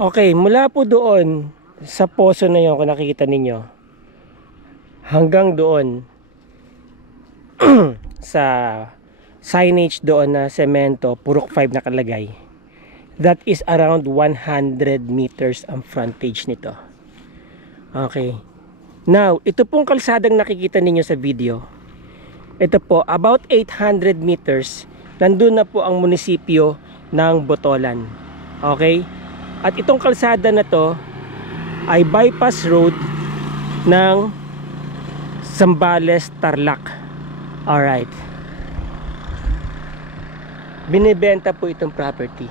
Okay, mula po doon sa poso na yun, kung nakikita ninyo, hanggang doon sa signage doon na semento, Purok 5 nakalagay. That is around 100 meters ang frontage nito. Okay. Now, ito pong kalsadang nakikita ninyo sa video. Ito po, about 800 meters, nandun na po ang munisipyo ng Botolan. Okay? At itong kalsada na to ay bypass road ng Zambales, Tarlac. Alright. Binibenta po itong property.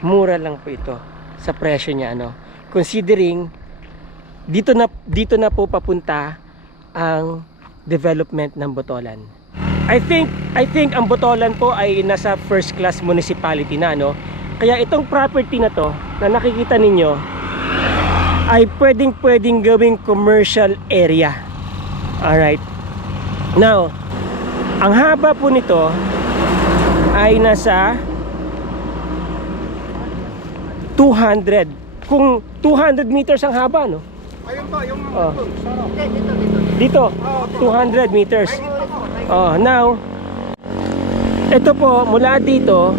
Mura lang po ito sa presyo niya, ano. Considering dito na po papunta ang development ng Botolan. I think ang Botolan po ay nasa first class municipality na, no. Kaya itong property na to na nakikita ninyo ay pwedeng gawing commercial area. Alright. Now, ang haba po nito ay nasa 200. Kung 200 meters ang haba, no? Ayun po, yung dito, 200 meters. Now, ito po, mula dito,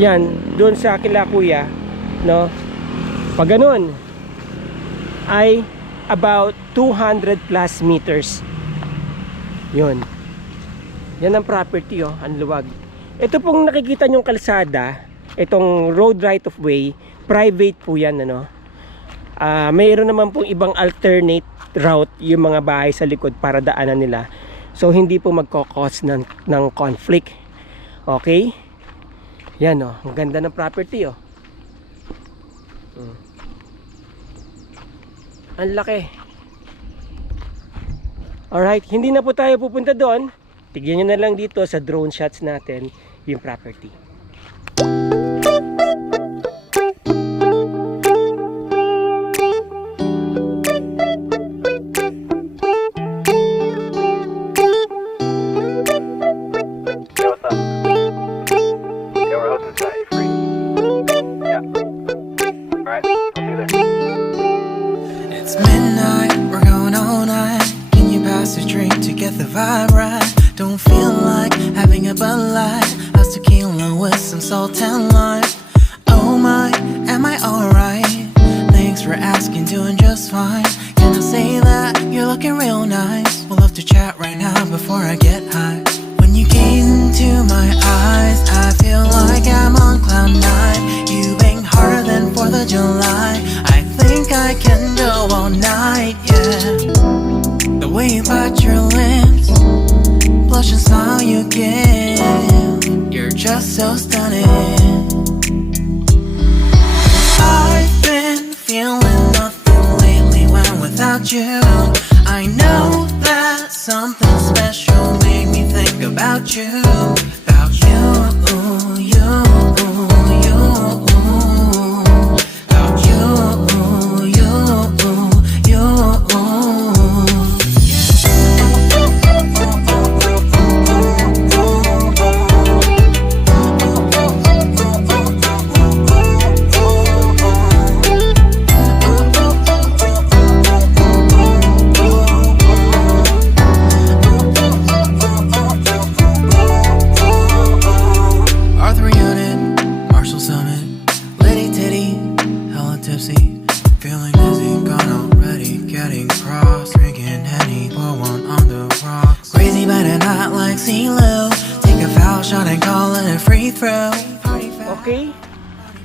yan, doon sa kila kuya, no? Pag ganun, ay about 200 plus meters. Yun. Yan ang property, oh, ang luwag. Ito pong nakikita nyong kalsada, itong road right of way, private po yan, ano. Mayroon naman pong ibang alternate route yung mga bahay sa likod para daanan nila. So hindi po magko-cause ng conflict. Okay? Yan, oh, ang ganda ng property, oh. Ang laki. Alright, hindi na po tayo pupunta doon. Tignan nyo na lang dito sa drone shots natin yung property. The vibe right, don't feel like having a Bud Light, how's tequila with some salt and lime. Oh my, am I alright? Thanks for asking, doing just fine. Can I say that you're looking real nice? We'll love to chat right now before I get high. When you gaze into my eyes, I feel like I'm on cloud nine. You bang harder than 4th of July. I think I can go all night, yeah. The way you bite your lips, blush and smile you give, you're just so stunning. I've been feeling nothing lately when without you. I know that something special made me think about you. About you, you, you. About you, you, you. Okay,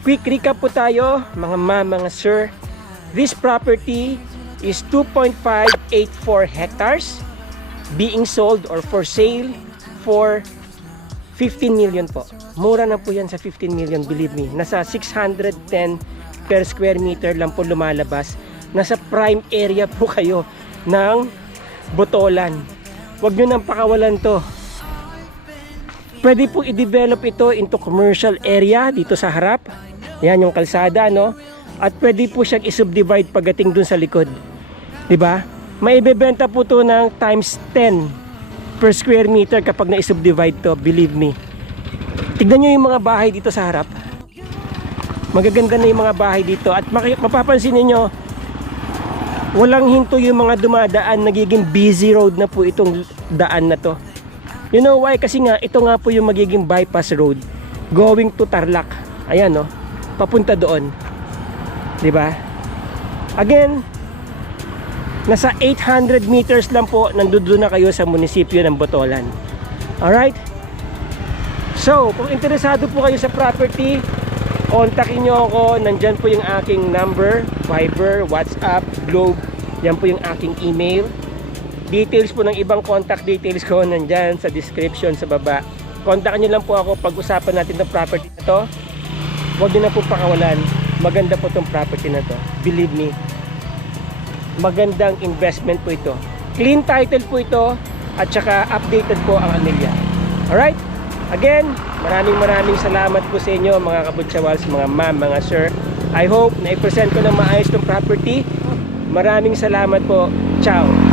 quick recap po tayo mga mga sir. This property is 2.584 hectares being sold or for sale for 15 million po. Mura na po yan sa 15 million, believe me. Nasa 610 per square meter lang po lumalabas. Nasa prime area po kayo ng Botolan. Huwag nyo nang pakawalan to. Pwede po i-develop ito into commercial area dito sa harap. Yan yung kalsada, no? At pwede po siyang i-subdivide pagdating dun sa likod. 'Di ba? Maibebenta po to ng times 10 per square meter kapag na-subdivide to, believe me. Tignan nyo yung mga bahay dito sa harap. Magaganda na yung mga bahay dito. At mapapansin niyo, walang hinto yung mga dumadaan. Nagiging busy road na po itong daan na to. You know why? Kasi nga, ito nga po yung magiging bypass road going to Tarlac. Ayan, no? Papunta doon. Diba? Again, nasa 800 meters lang po, nandoon na kayo sa munisipyo ng Botolan. Alright? So, kung interesado po kayo sa property, kontakin nyo ako. Nandyan po yung aking number, Viber, WhatsApp, Globe. Yan po yung aking email. Details po ng ibang contact details ko nandyan sa description sa baba. Kontakin nyo lang po ako. Pag-usapan natin ng property na to. Huwag nyo na po pakawalan. Maganda po tong property na to. Believe me. Magandang investment po ito. Clean title po ito. At saka updated po ang Amelia. Alright? Again, maraming salamat po sa inyo mga kabutsawals, mga ma'am, mga sir. I hope na i-present ko ng maayos tong property. Maraming salamat po. Ciao!